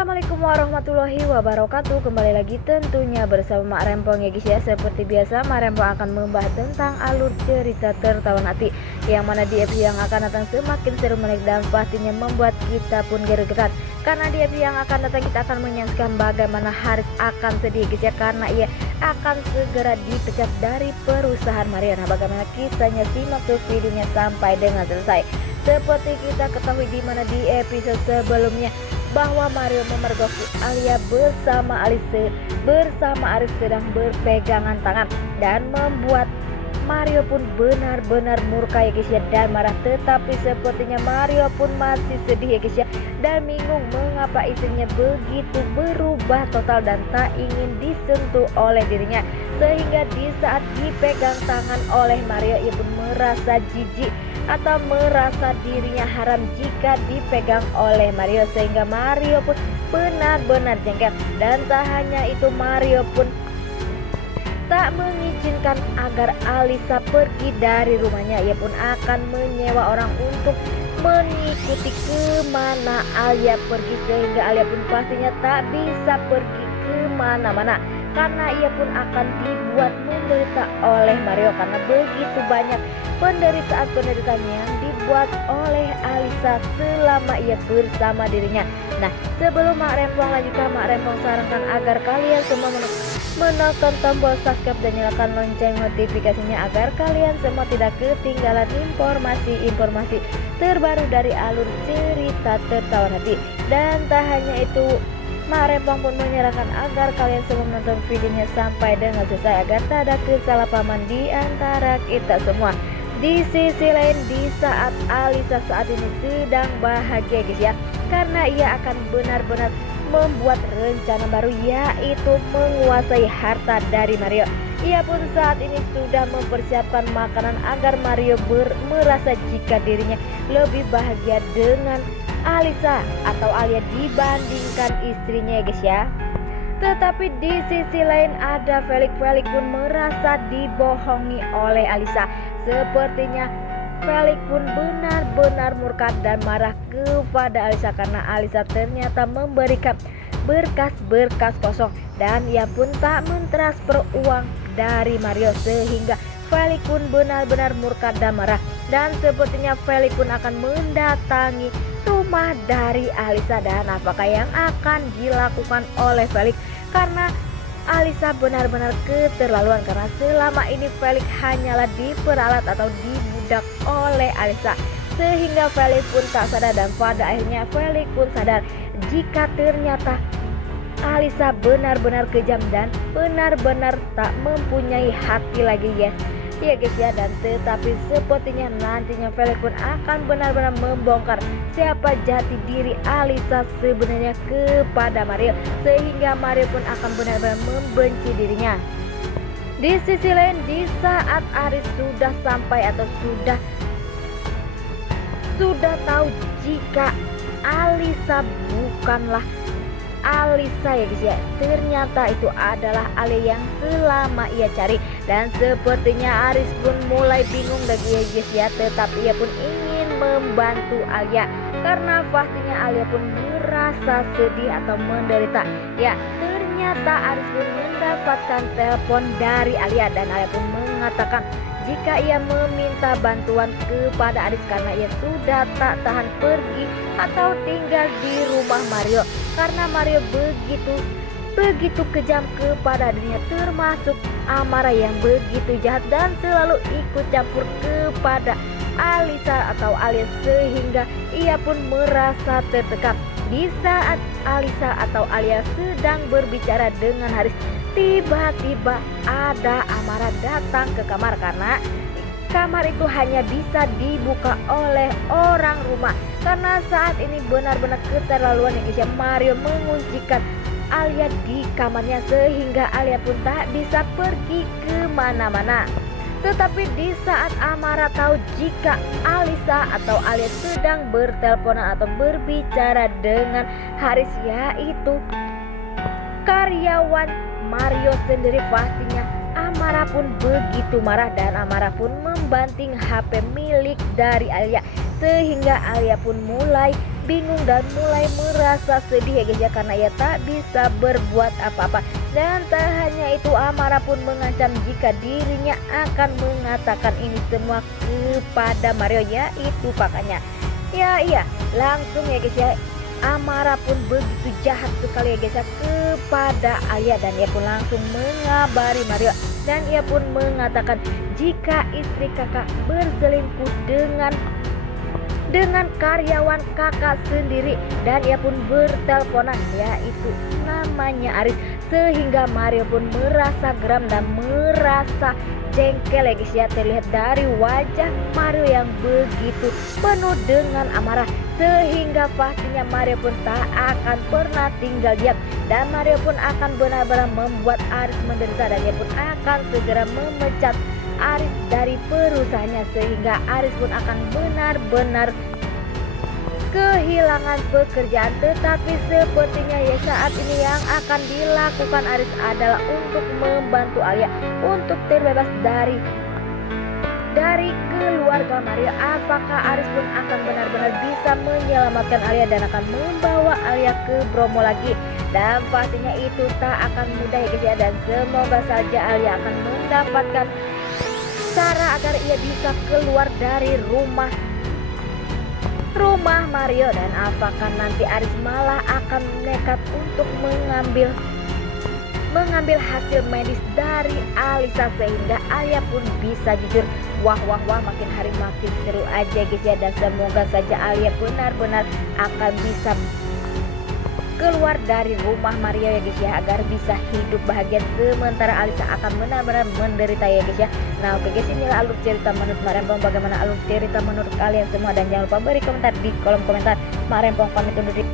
Assalamualaikum warahmatullahi wabarakatuh. Kembali lagi tentunya bersama Mak Rempong ya guys ya. Seperti biasa Mak Rempong akan membahas tentang alur cerita tertawan hati, yang mana di episode yang akan datang semakin seru menarik dan pastinya membuat kita pun geregetan. Karena di episode yang akan datang kita akan menyaksikan bagaimana Haris akan sedih guys ya, karena ia akan segera dipecat dari perusahaan Mario. Nah, bagaimana kisahnya, simak tuh videonya sampai dengan selesai. Seperti kita ketahui di mana di episode sebelumnya bahwa Mario memergoki Alia bersama Aris sedang berpegangan tangan, dan membuat Mario pun benar-benar murka ya guys ya, dan marah. Tetapi sepertinya Mario pun masih sedih ya guys ya, dan bingung mengapa istrinya begitu berubah total dan tak ingin disentuh oleh dirinya. Sehingga di saat dipegang tangan oleh Mario, ia pun merasa jijik atau merasa dirinya haram jika dipegang oleh Mario, sehingga Mario pun benar-benar jengkel. Dan tak hanya itu, Mario pun tak mengizinkan agar Alisa pergi dari rumahnya. Ia pun akan menyewa orang untuk mengikuti kemana Alia pergi, sehingga Alia pun pastinya tak bisa pergi kemana-mana, karena ia pun akan dibuat menderita oleh Mario, karena begitu banyak penderitaan yang dibuat oleh Alisa selama ia bersama dirinya. Nah, sebelum Mak Rempong lanjutkan, Mak Rempong sarankan agar kalian semua menekan tombol subscribe dan nyalakan lonceng notifikasinya, agar kalian semua tidak ketinggalan informasi terbaru dari alur cerita tertawan hati. Dan tak hanya itu, Mak Rempong pun menyarankan agar kalian semua menonton videonya sampai dengan selesai, agar tak ada kesalahpahaman di antara kita semua. Di sisi lain, di saat Alisa saat ini sedang bahagia guys ya, karena ia akan benar-benar membuat rencana baru, yaitu menguasai harta dari Mario. Ia pun saat ini sudah mempersiapkan makanan agar Mario merasa jika dirinya lebih bahagia dengan Alisa atau Alia dibandingkan istrinya ya guys ya. Tetapi di sisi lain ada Felix pun merasa dibohongi oleh Alisa. Sepertinya Felix pun benar-benar murka dan marah kepada Alisa, karena Alisa ternyata memberikan berkas-berkas kosong, dan ia pun tak mentransfer uang dari Mario, sehingga Felix pun benar-benar murka dan marah. Dan sepertinya Felix pun akan mendatangi rumah dari Alisa. Dan apakah yang akan dilakukan oleh Felix, karena Alisa benar-benar keterlaluan, karena selama ini Felix hanyalah diperalat atau dibudak oleh Alisa, sehingga Felix pun tak sadar. Dan pada akhirnya Felix pun sadar jika ternyata Alisa benar-benar kejam dan benar-benar tak mempunyai hati lagi ya. Ya guys ya, dan tetapi sepertinya nantinya Felix pun akan benar-benar membongkar siapa jati diri Alisa sebenarnya kepada Mario, sehingga Mario pun akan benar-benar membenci dirinya. Di sisi lain, di saat Aris sudah sampai atau sudah tahu jika Alisa bukanlah Alisa ya guys ya, ternyata itu adalah Alia yang selama ia cari. Dan sepertinya Aris pun mulai bingung lagi ya guys ya, tetapi ia pun ingin membantu Alia, karena pastinya Alia pun merasa sedih atau menderita. Ya, ternyata Aris pun mendapatkan telepon dari Alia, dan Alia pun mengatakan jika ia meminta bantuan kepada Aris karena ia sudah tak tahan pergi atau tinggal di rumah Mario, karena Mario begitu kejam kepada dirinya, termasuk amarah yang begitu jahat dan selalu ikut campur kepada Alisa atau Alia, sehingga ia pun merasa tertekan. Di saat Alisa atau Alia sedang berbicara dengan Haris, tiba-tiba ada amarah datang ke kamar, karena kamar itu hanya bisa dibuka oleh orang rumah. Karena saat ini benar-benar keterlaluan ya guys ya, Mario menguncikan Alia di kamarnya, sehingga Alia pun tak bisa pergi kemana-mana. Tetapi di saat Amara tahu jika Alisa atau Alia sedang berteleponan atau berbicara dengan Haris, yaitu karyawan Mario sendiri, pastinya Amara pun begitu marah, dan Amara pun membanting HP milik dari Alia, sehingga Alia pun mulai bingung dan mulai merasa sedih ya guys ya, karena ia tak bisa berbuat apa-apa. Dan tak hanya itu, Amara pun mengancam jika dirinya akan mengatakan ini semua kepada Mario, yaitu pakannya. Ya iya, langsung ya guys ya, Amara pun begitu jahat sekali ya guys ya kepada Alia, dan ia pun langsung mengabari Mario, dan ia pun mengatakan jika istri kakak berselingkuh dengan karyawan kakak sendiri, dan ia pun berteleponan yaitu namanya Aris, sehingga Mario pun merasa geram dan merasa jengkel ya guys ya, terlihat dari wajah Mario yang begitu penuh dengan amarah, sehingga pastinya Mario pun tak akan pernah tinggal diam, dan Mario pun akan benar-benar membuat Aris menderita, dan dia pun akan segera memecat Aris dari perusahaannya, sehingga Aris pun akan benar-benar kehilangan pekerjaan. Tetapi sepertinya ya saat ini yang akan dilakukan Aris adalah untuk membantu Alia untuk terbebas dari keluarga Mario. Apakah Aris pun akan benar-benar bisa menyelamatkan Alia dan akan membawa Alia ke Bromo lagi? Dan pastinya itu tak akan mudah ya guys ya, dan semoga saja Alia akan mendapatkan cara agar ia bisa keluar dari rumah Mario. Dan apakah nanti Aris malah akan nekat untuk mengambil hasil medis dari Alisa, sehingga Alia pun bisa jujur. Wah, makin hari makin seru aja guys ya, dan semoga saja Alia benar-benar akan bisa keluar dari rumah Mario ya guys ya, agar bisa hidup bahagia, sementara Alisa akan benar-benar menderita ya guys ya. Nah oke guys, inilah alur cerita menurut Mak Rempong. Bagaimana alur cerita menurut kalian semua, dan jangan lupa beri komentar di kolom komentar. Mak Rempong pamit undur diri.